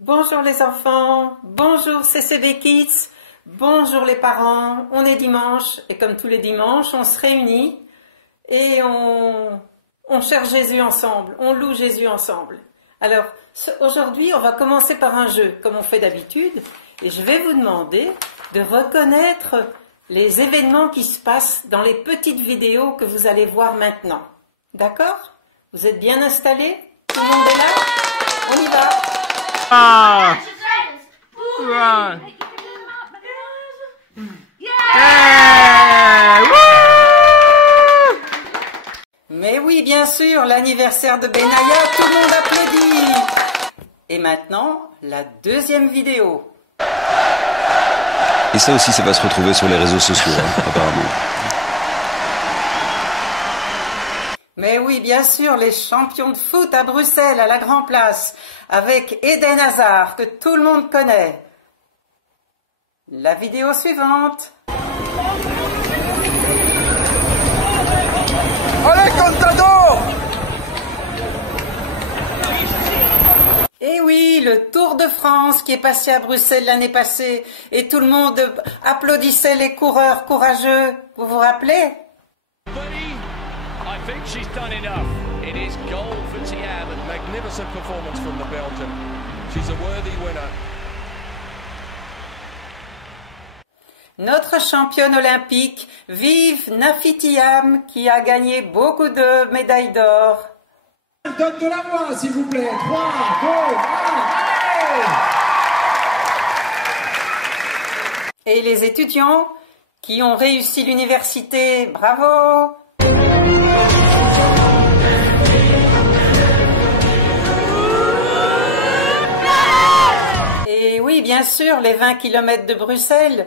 Bonjour les enfants, bonjour CCB Kids, bonjour les parents, on est dimanche et comme tous les dimanches on se réunit et on cherche Jésus ensemble, on loue Jésus ensemble. Alors aujourd'hui on va commencer par un jeu comme on fait d'habitude et je vais vous demander de reconnaître les événements qui se passent dans les petites vidéos que vous allez voir maintenant. D'accord? Vous êtes bien installés? Tout le monde est là? On y va! Ah! Right. Yeah! Woo! Mais oui, bien sûr, l'anniversaire de Benaya, tout le monde applaudit. Et maintenant, la deuxième vidéo. Et ça aussi, ça va se retrouver sur les réseaux sociaux, apparemment. Mais oui, bien sûr, les champions de foot à Bruxelles, à la Grand Place, avec Eden Hazard, que tout le monde connaît. La vidéo suivante. Allez, Contador! Et oui, le Tour de France qui est passé à Bruxelles l'année passée, et tout le monde applaudissait les coureurs courageux. Vous vous rappelez? I think she's done enough. It is gold for Thiam and magnificent performance from the Belgian. She's a worthy winner. Notre championne olympique, vive Nafi Thiam, qui a gagné beaucoup de médailles d'or. Donne de la voix, s'il vous plaît. 3, 2, 1, allez! Et les étudiants qui ont réussi l'université, bravo! Et oui, bien sûr, les 20 km de Bruxelles.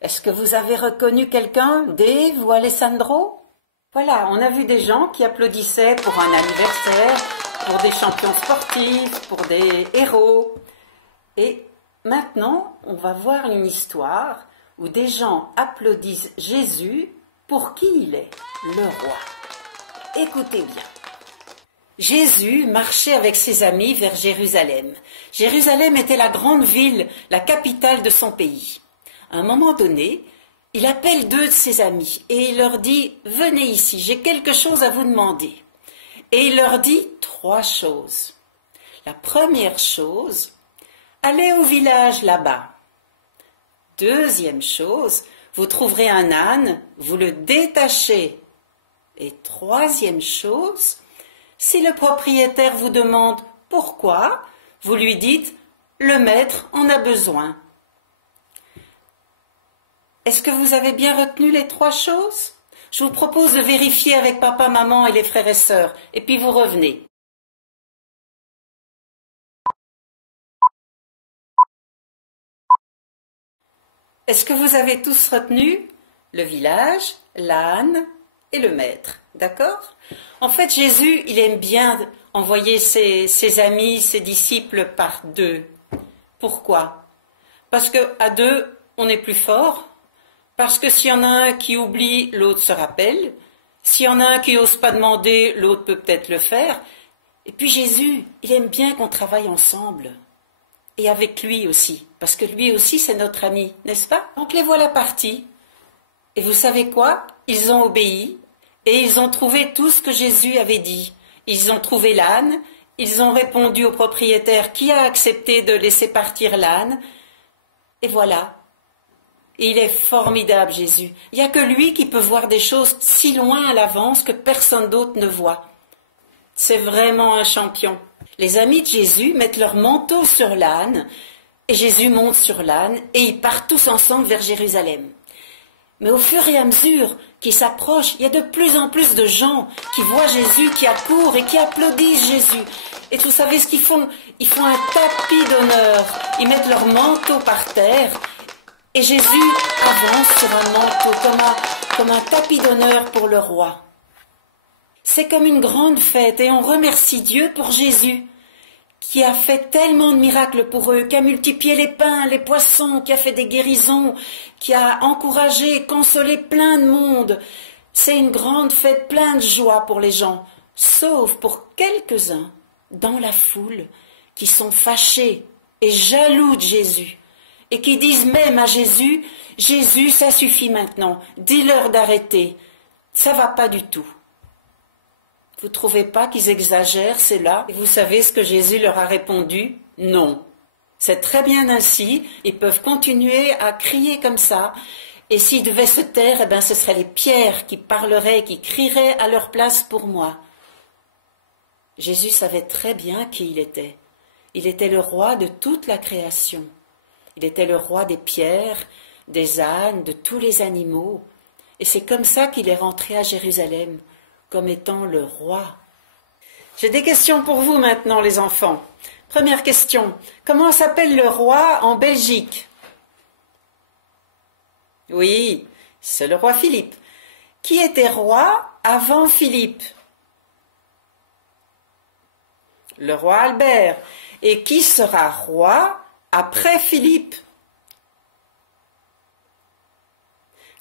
Est-ce que vous avez reconnu quelqu'un, Dave ou Alessandro? Voilà, on a vu des gens qui applaudissaient pour un anniversaire, pour des champions sportifs, pour des héros. Et maintenant, on va voir une histoire où des gens applaudissent Jésus pour qui il est, le roi. Écoutez bien. Jésus marchait avec ses amis vers Jérusalem. Jérusalem était la grande ville, la capitale de son pays. À un moment donné, il appelle deux de ses amis et il leur dit « Venez ici, j'ai quelque chose à vous demander ». Et il leur dit 3 choses. La première chose, allez au village là-bas. Deuxième chose, vous trouverez un âne, vous le détachez. Et troisième chose, si le propriétaire vous demande pourquoi, vous lui dites « Le maître en a besoin ». Est-ce que vous avez bien retenu les 3 choses? Je vous propose de vérifier avec papa, maman et les frères et sœurs, et puis vous revenez. Est-ce que vous avez tous retenu le village, l'âne et le maître? D'accord? En fait, Jésus, il aime bien envoyer ses amis, ses disciples par 2. Pourquoi? Parce qu'à 2, on est plus fort. Parce que s'il y en a un qui oublie, l'autre se rappelle. S'il y en a un qui n'ose pas demander, l'autre peut peut-être le faire. Et puis Jésus, il aime bien qu'on travaille ensemble. Et avec lui aussi. Parce que lui aussi, c'est notre ami, n'est-ce pas? Donc les voilà partis. Et vous savez quoi? Ils ont obéi. Et ils ont trouvé tout ce que Jésus avait dit. Ils ont trouvé l'âne. Ils ont répondu au propriétaire qui a accepté de laisser partir l'âne. Et voilà. Et il est formidable, Jésus. Il n'y a que lui qui peut voir des choses si loin à l'avance que personne d'autre ne voit. C'est vraiment un champion. Les amis de Jésus mettent leur manteau sur l'âne, et Jésus monte sur l'âne, et ils partent tous ensemble vers Jérusalem. Mais au fur et à mesure qu'ils s'approchent, il y a de plus en plus de gens qui voient Jésus, qui accourent et qui applaudissent Jésus. Et vous savez ce qu'ils font? Ils font un tapis d'honneur. Ils mettent leur manteau par terre, et Jésus avance sur un manteau, comme un tapis d'honneur pour le roi. C'est comme une grande fête et on remercie Dieu pour Jésus, qui a fait tellement de miracles pour eux, qui a multiplié les pains, les poissons, qui a fait des guérisons, qui a encouragé, consolé plein de monde. C'est une grande fête, plein de joie pour les gens, sauf pour quelques-uns dans la foule qui sont fâchés et jaloux de Jésus, et qui disent même à Jésus, Jésus, ça suffit maintenant, dis-leur d'arrêter, ça va pas du tout. Vous trouvez pas qu'ils exagèrent, c'est là? Et vous savez ce que Jésus leur a répondu? Non. C'est très bien ainsi, ils peuvent continuer à crier comme ça, et s'ils devaient se taire, eh ben, ce seraient les pierres qui parleraient, qui crieraient à leur place pour moi. Jésus savait très bien qui il était. Il était le roi de toute la création. Il était le roi des pierres, des ânes, de tous les animaux. Et c'est comme ça qu'il est rentré à Jérusalem, comme étant le roi. J'ai des questions pour vous maintenant, les enfants. Première question, comment s'appelle le roi en Belgique? Oui, c'est le roi Philippe. Qui était roi avant Philippe? Le roi Albert. Et qui sera roi après Philippe?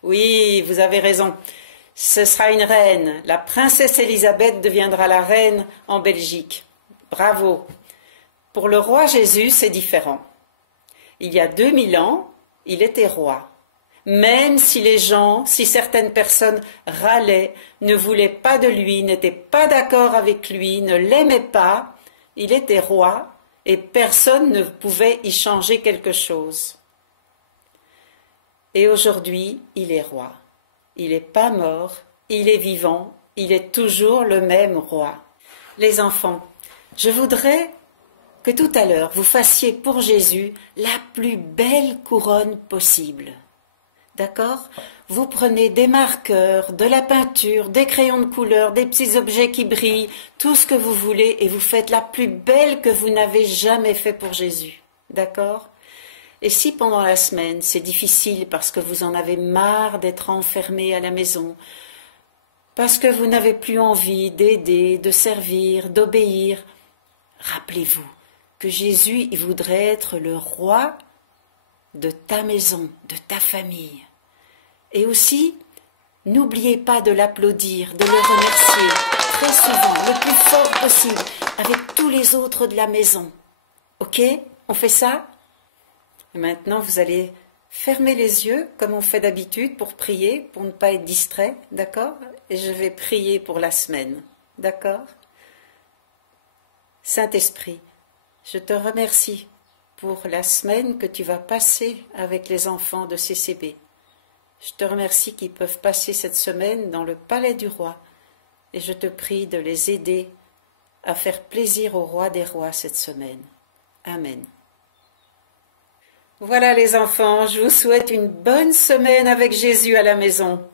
Oui, vous avez raison. Ce sera une reine. La princesse Élisabeth deviendra la reine en Belgique. Bravo. Pour le roi Jésus, c'est différent. Il y a 2000 ans, il était roi. Même si les gens, si certaines personnes râlaient, ne voulaient pas de lui, n'étaient pas d'accord avec lui, ne l'aimaient pas, il était roi et personne ne pouvait y changer quelque chose. Et aujourd'hui, il est roi. Il n'est pas mort, il est vivant, il est toujours le même roi. Les enfants, je voudrais que tout à l'heure vous fassiez pour Jésus la plus belle couronne possible. D'accord? Vous prenez des marqueurs, de la peinture, des crayons de couleur, des petits objets qui brillent, tout ce que vous voulez, et vous faites la plus belle que vous n'avez jamais fait pour Jésus. D'accord? Et si pendant la semaine c'est difficile parce que vous en avez marre d'être enfermé à la maison, parce que vous n'avez plus envie d'aider, de servir, d'obéir, rappelez-vous que Jésus il voudrait être le roi de ta maison, de ta famille. Et aussi, n'oubliez pas de l'applaudir, de le remercier très souvent, le plus fort possible, avec tous les autres de la maison. Ok? On fait ça? Et maintenant, vous allez fermer les yeux, comme on fait d'habitude, pour prier, pour ne pas être distrait, d'accord? Et je vais prier pour la semaine, d'accord? Saint-Esprit, je te remercie pour la semaine que tu vas passer avec les enfants de CCB. Je te remercie qu'ils peuvent passer cette semaine dans le palais du roi et je te prie de les aider à faire plaisir au roi des rois cette semaine. Amen. Voilà les enfants, je vous souhaite une bonne semaine avec Jésus à la maison.